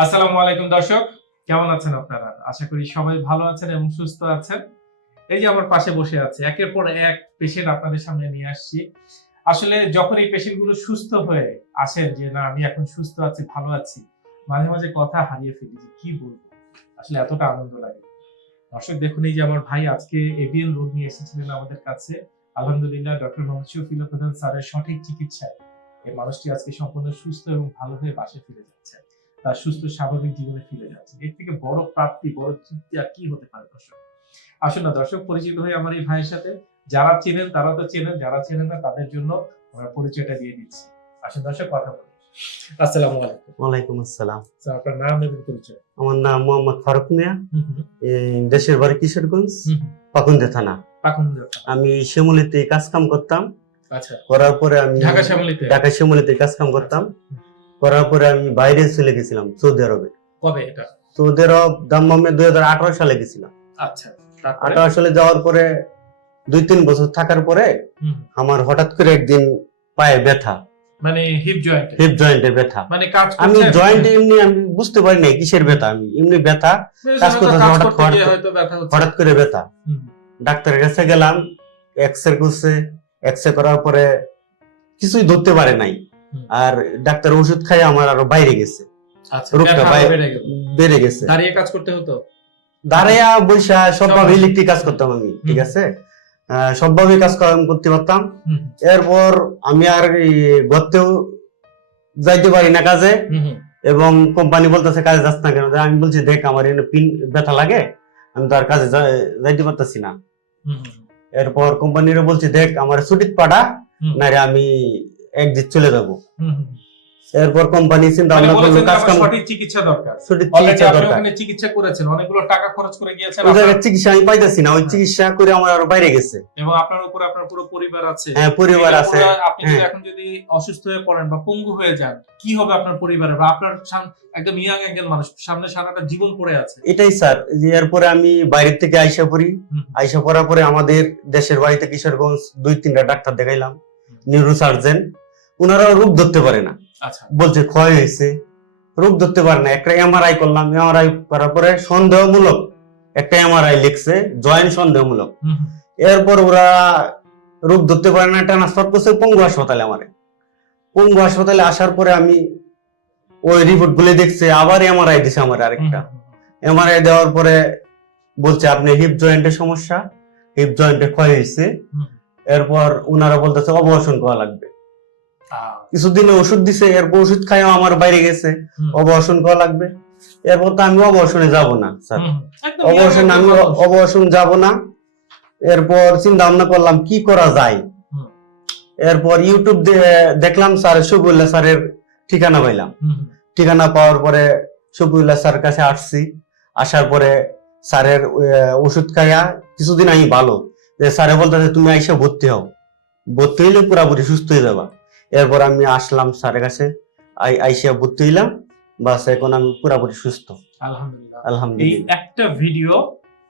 আসসালামু আলাইকুম দর্শক, কেমন আছেন আপনারা? আশা করি সবাই ভালো আছেন এবং সুস্থ আছেন। এই যে আমার পাশে বসে আছে, একের পর এক পেশেন্ট আপনাদের সামনে নিয়ে আসছি। আসলে যখন এই পেশেন্টগুলো সুস্থ হয়ে আসেন যে, না, আমি এখন সুস্থ আছি, ভালো আছি, মাঝে মাঝে কথা হারিয়ে ফেলি যে, কি বলব? আসলে এতটা আনন্দ লাগে। দর্শক, দেখুন এই যে আমার ভাই আজকে এভিএন রোগ নিয়ে এসেছিলেন আমাদের কাছে। আলহামদুলিল্লাহ, ডক্টর মোহাম্মদ শফিল প্রধান স্যারের সঠিক চিকিৎসায় এই মানুষটি আজকে সম্পূর্ণ সুস্থ এবং ভালো হয়ে বাসে ফিরে যাচ্ছে। তার সুস্থ স্বাভাবিক জীবনে ফিরে যাচ্ছে। এর থেকে বড় প্রাপ্তি বড় তৃপ্তি আর কি হতে পারে দর্শক? আসুন না দর্শক পরিচিত হয়ে আমার এই ভাইয়ের সাথে। যারা চেনেন তারা তো চেনেন যারা চেনেন না তাদের জন্য আমরা পরিচয়টা দিয়ে দিচ্ছি। আসুন দর্শক কথা বলি আসসালামু আলাইকুম। ওয়ালাইকুম আসসালাম। স্যার আপনার নাম এবং পরিচয়? আমার নাম মোহাম্মদ ফারুক মিয়া। দেশের বাড়ি কিশোরগঞ্জ। পাকুন্দে থানা। আমি শ্যামলিতে কাজ কাম করতাম। আচ্ছা। করার পরে আমি ঢাকা শ্যামলিতে? ঢাকা শ্যামলিতে কাজ কাম করতাম করার পরে আমি বাইরে চলে গেছিলাম সৌদি আরবে। কবে এটা? সৌদি আরব দাম্মামে দুই হাজার আঠারো সালে গেছিলাম। আচ্ছা আঠারো সালে যাওয়ার পরে দুই তিন বছর থাকার পরে আমার হঠাৎ করে একদিন পায়ে ব্যথা। মানে হিপ জয়েন্ট হিপ জয়েন্টে ব্যথা। মানে কাজ আমি? জয়েন্ট এমনি আমি বুঝতে পারি নাই কিসের ব্যথা। আমি এমনি ব্যথা কাজ করতে হঠাৎ হঠাৎ- করে ব্যথা। ডাক্তারের কাছে গেলাম এক্স রে করছে এক্স রে করার পরে কিছুই ধরতে পারে নাই। আর ডাক্তার ওষুধ খাই আমার আরও বাইরে গেছে। আচ্ছা রোগটা বেড়ে গেছে। দাঁড়িয়ে কাজ করতে হতো? দাঁড়াইয়া বৈশা সবভাবে সব- ইলেকট্রিক কাজ করতাম আমি ঠিক আছে? সবভাবে কাজ করতে পারতাম। এরপর আমি আর গর্তেও যাইতে পারি না কাজে। এবং কোম্পানি বলতেছে কাজে যাস না কেন? আমি বলছি দেখ আমার এখানে পিন ব্যথা লাগে আমি তো আর কাজে যাইতে পারতেছি না। এরপর কোম্পানিরও বলছি দেখ আমার ছুটির হুম। নারে আমি একদিন চলে যাব। এরপর কোম্পানি চিন্তা ভাবনা করল কাজ কাম সঠিক চিকিৎসা দরকার। Already চিকিৎসা দরকার। ওখানে চিকিৎসা করেছেন অনেকগুলো টাকা খরচ করে গিয়েছেন ওই জায়গায় আপনার- চিকিৎসা আমি পাইতেছি না ওই চিকিৎসা করে আমার আরও বাইরে গেছে। এবং আপনার উপর আপনার পুরো পরিবার আছে। হ্যাঁ পরিবার আছে। আপনি যদি হ্যাঁ। এখন যদি অসুস্থ হয়ে পড়েন বা পঙ্গু হয়ে যান কি হবে আপনার পরিবারের? বা আপনার একদম ইয়াং একজন মানুষ সামনে সারাটা জীবন পড়ে আছে। এটাই স্যার যে এরপরে আমি বাইরে থেকে আইসা পড়ি। আইসা পড়ার পরে আমাদের দেশের বাড়িতে কিশোরগঞ্জ দুই তিনটা ডাক্তার দেখাইলাম নিউরো সার্জন ওনারা রোগ ধরতে পারে না। আচ্ছা। বলছে ক্ষয় হয়েছে। রোগ ধরতে পারে না। একটা এমআরআই করলাম। এমআরআই করার পরে সন্দেহমূলক একটা এমআরআই লিখছে জয়েন্ট সন্দেহমূলক। হুম, হুম, এরপর ওরা রোগ ধরতে পারে না ট্রান্সফার করছে পঙ্গু হাসপাতালে আমারে। পঙ্গু হাসপাতালে আসার পরে আমি ওই রিপোর্টগুলো দেখছে আবার এমআরআই দিছে আমার আরেকটা। এমআরআই দেওয়ার পরে বলছে আপনি হিপ জয়েন্টের সমস্যা হিপ জয়েন্টে ক্ষয় হয়েছে। এরপর ওনারা বলতেছে অপারেশন করা লাগবে। কিছুদিন ওষুধ দিছে এরপর ওষুধ খাইও আমার বাইরে গেছে। হুম, করা লাগবে। এরপর তো আমি অপারেশনে যাব না স্যার। young আমি একজন যাব না। এরপর চিন্তা ভাবনা করলাম কি করা যায়? এরপর ইউটিউব দেখলাম স্যার শফিউল্লাহ স্যারের ঠিকানা পাইলাম। ঠিকানা পাওয়ার পরে শফিউল্লাহ স্যার কাছে আসছি। আসার পরে স্যারের ওষুধ খাইয়া কিছুদিন আমি ভালো। যে স্যারে বলতেছে তুমি আইসা ভর্তি হও। ভর্তি হইলে পুরাপুরি সুস্থ হয়ে যাবা। এরপর আমি আসলাম স্যারের কাছে আইসিয়া আইসা ভর্তি হইলাম বাস এখন আমি পুরাপুরি সুস্থ। আলহামদুলিল্লাহ। এই আলহামদুলিল্লাহ একটা ভিডিও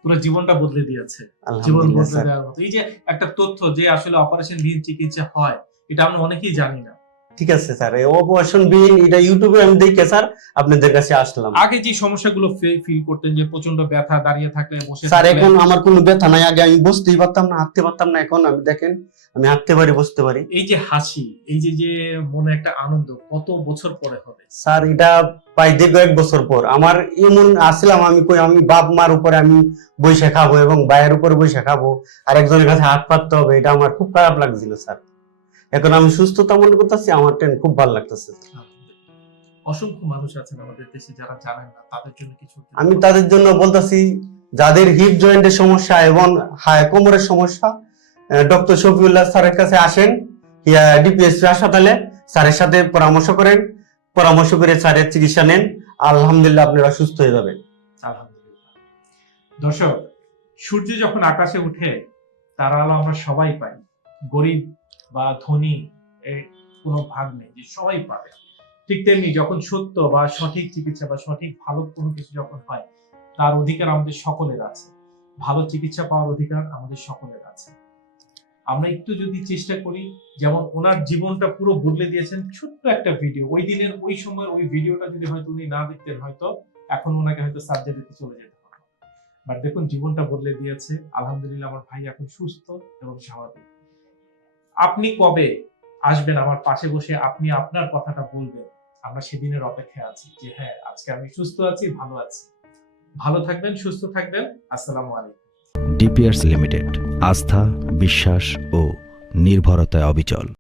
পুরো জীবনটা বদলে দিয়েছে। জীবন বদলে দেওয়ার মতো। এই যে একটা তথ্য যে আসলে অপারেশন বিহীন চিকিৎসা হয় এটা আমরা অনেকেই জানি না। ঠিক আছে স্যার। এই অপারেশন বিহীন এটা ইউটিউবে আমি দেখে স্যার আপনাদের কাছে আসলাম। আগে যে সমস্যাগুলো ফিল করতেন যে প্রচণ্ড ব্যথা দাঁড়িয়ে থাকলে বসে স্যার এখন আমার কোনো ব্যথা নাই। আগে আমি বসতেই পারতাম না হাঁটতে পারতাম না এখন আমি দেখেন আমি হাঁটতে পারি বসতে পারি। এই যে হাসি এই যে যে মনে একটা আনন্দ কত বছর পরে হবে? স্যার এটা প্রায় দীর্ঘ এক বছর পর। আমার এমন আসলাম আমি কই আমি বাপ মার উপরে আমি বৈশা খাব এবং ভাইয়ের উপরে বৈশা খাব। আর একজনের কাছে হাত পাততে হবে এটা আমার খুব খারাপ লাগছিল স্যার। এখন আমি সুস্থতা মনে করতেছি আমার ট্রেন খুব ভালো লাগতেছে। অসংখ্য মানুষ আছেন আমাদের দেশে যারা জানেন না তাদের জন্য কিছু আমি তাদের জন্য বলতেছি যাদের হিপ জয়েন্টের সমস্যা এবং হায় কোমরের সমস্যা ডক্টর শফিউল্লাহ স্যারের কাছে আসেন। ডিপিএস হাসপাতালে স্যারের সাথে পরামর্শ করেন। পরামর্শ করে স্যারের চিকিৎসা নেন। আলহামদুলিল্লাহ আপনারা সুস্থ হয়ে যাবেন। আলহামদুলিল্লাহ। দর্শক সূর্য যখন আকাশে উঠে তার আলো আমরা সবাই পাই। গরিব বা ধনী কোনো ভাগ নেই, যে সবাই পাবে। ঠিক তেমনি যখন সত্য বা সঠিক চিকিৎসা বা সঠিক ভালো কোনো কিছু যখন হয়, তার অধিকার আমাদের সকলের আছে। ভালো চিকিৎসা পাওয়ার অধিকার আমাদের সকলের আছে। আমরা একটু যদি চেষ্টা করি, যেমন ওনার জীবনটা পুরো বদলে দিয়েছেন, ছোট্ট একটা ভিডিও। ওই দিনের, ওই সময়ের ওই ভিডিওটা যদি হয়তো উনি না দেখতেন হয়তো, এখন ওনাকে হয়তো সার্জারিতে চলে যেতে বাট দেখুন, জীবনটা বদলে দিয়েছে। আলহামদুলিল্লাহ, আমার ভাই এখন সুস্থ এবং স্বাভাবিক। আপনি কবে আসবেন আমার পাশে বসে আপনি আপনার কথাটা বলবেন? আমরা সেদিনের অপেক্ষায় আছি যে হ্যাঁ আজকে আমি সুস্থ আছি, ভালো আছি। ভালো থাকবেন, সুস্থ থাকবেন। আসসালামু আলাইকুম। ডিপিআরস লিমিটেড, আস্থা, বিশ্বাস ও নির্ভরতায় অবিচল।